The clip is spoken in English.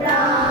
প্রাণ